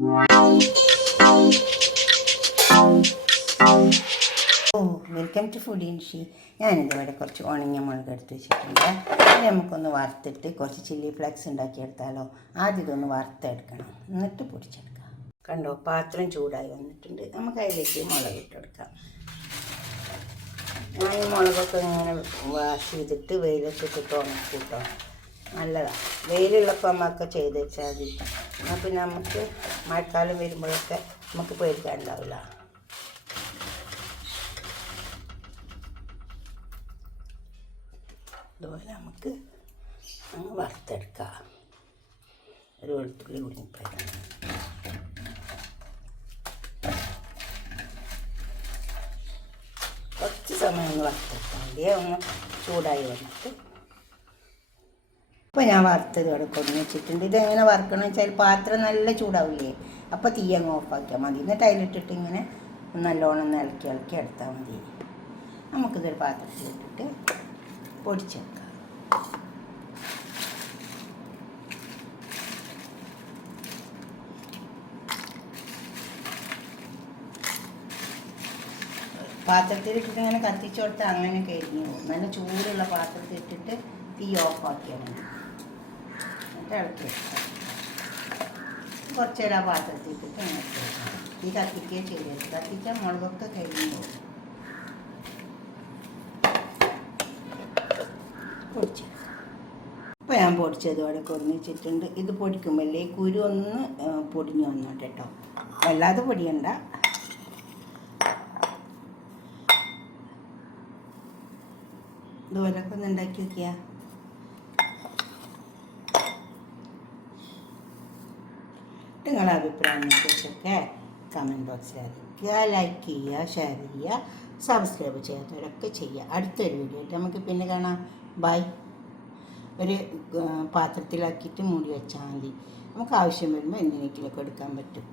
Oh, welcome to food ഇൻഷി. ഞാനിതിവിടെ കുറച്ച് ഉണങ്ങിയ മുളക് എടുത്ത് വെച്ചിട്ടുണ്ട്. ഇത് നമുക്കൊന്ന് വറുത്തിട്ട് കുറച്ച് ചില്ലി ഫ്ലേക്സ് ഉണ്ടാക്കിയെടുത്താലോ. ആദ്യം ഇതൊന്ന് വറുത്തെടുക്കണം, എന്നിട്ട് പൊടിച്ചെടുക്കാം. കണ്ടോ, പാത്രം ചൂടായി വന്നിട്ടുണ്ട്. നമുക്ക് അതിലേക്ക് മുളക് ഇട്ടെടുക്കാം. ഞാൻ ഈ മുളകൊക്കെ ഇങ്ങനെ വാഷ് ചെയ്തിട്ട് വെയിലത്തിട്ടിട്ട് ഉണക്കൂട്ടോ. നല്ലതാണ്. വെയിലുള്ളപ്പോൾ നമ്മളൊക്കെ ചെയ്ത് വെച്ചാൽ മതി. എന്നാൽ പിന്നെ നമുക്ക് മഴക്കാലം വരുമ്പോഴൊക്കെ നമുക്ക് പേടിക്കാനുണ്ടാവില്ല. അതുപോലെ നമുക്ക് അങ്ങ് വറുത്തെടുക്കാം. ഒരു വെളുത്തുള്ളി ഉള്ളിപ്പായി കുറച്ച് സമയം ഒന്ന് വറുത്തെടുക്കാം. മതിയെ ഒന്ന് ചൂടായി വന്നിട്ട് ഇപ്പോൾ ഞാൻ വറുത്തത് ഇവിടെ കൊണ്ടു വെച്ചിട്ടുണ്ട്. ഇതെങ്ങനെ വറുക്കണമെന്ന് വെച്ചാൽ പാത്രം നല്ല ചൂടാവില്ലേ, അപ്പോൾ തീ അങ്ങ് ഓഫാക്കിയാൽ മതി. എന്നിട്ട് അതിലിട്ടിട്ട് ഇങ്ങനെ നല്ലോണം ഇളക്കി എടുത്താൽ മതി. നമുക്കിതൊരു പാത്രത്തിലിട്ടിട്ട് പൊടിച്ചെടുക്കാം. പാത്രത്തിലിട്ടിട്ട് ഇങ്ങനെ കത്തിച്ചു കൊടുത്താൽ അങ്ങനെ കരിഞ്ഞു പോകും. നല്ല ചൂടുള്ള പാത്രത്തിൽ ഇട്ടിട്ട് തീ ഓഫാക്കിയാൽ മതി. എന്നിട്ട് ഇളക്കി എടുക്കാം. കുറച്ച് നേരം ആ പാത്രത്തിൽ ഇട്ടിട്ട് അങ്ങനെ തീ കത്തിക്കുകയും ചെയ്യരുത്. കത്തിച്ചാൽ മുളകൊക്കെ കരിഞ്ഞു പോകും. പൊടിച്ചെടുക്കാം. ഇപ്പോൾ ഞാൻ പൊടിച്ചത് ഇവിടെ കൊണ്ടുവച്ചിട്ടുണ്ട്. ഇത് പൊടിക്കുമ്പോഴേ കുരു ഒന്ന് പൊടിഞ്ഞു വന്നോട്ടെ കേട്ടോ, വല്ലാതെ പൊടിയണ്ട. ഇതുപോലൊക്കെ ഒന്ന് ഉണ്ടാക്കി വയ്ക്കുക. നിങ്ങളുടെ അഭിപ്രായത്തെക്കുറിച്ചൊക്കെ കമൻറ്റ് ബോക്സിൽ അറിയിക്കുക. ലൈക്ക് ചെയ്യുക, ഷെയർ ചെയ്യുക, സബ്സ്ക്രൈബ് ചെയ്യാത്തവരൊക്കെ ചെയ്യുക. അടുത്തൊരു വീഡിയോ ആയിട്ട് നമുക്ക് പിന്നെ കാണാം. ബൈ. ഒരു പാത്രത്തിലാക്കിയിട്ട് മൂടി വെച്ചാൽ മതി. നമുക്ക് ആവശ്യം വരുമ്പോൾ എന്തിനെങ്കിലുമൊക്കെ എടുക്കാൻ പറ്റും.